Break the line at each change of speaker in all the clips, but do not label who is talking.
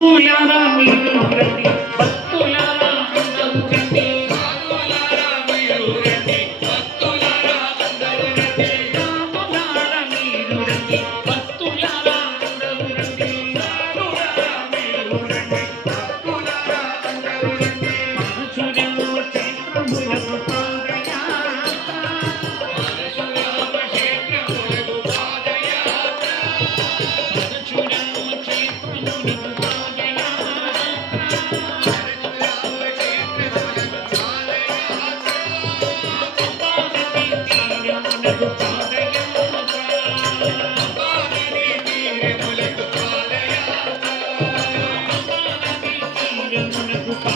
யாராக
చంద్రములకు పాలయ
చంద్రములకు పాలయ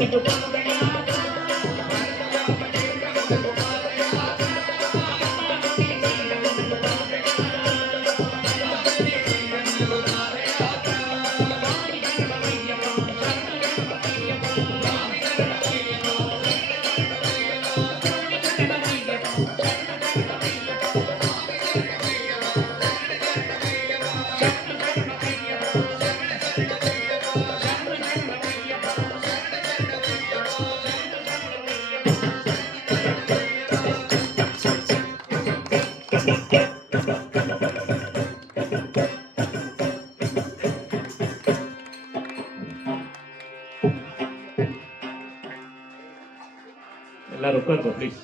Gracias.
cuerpos, Luis.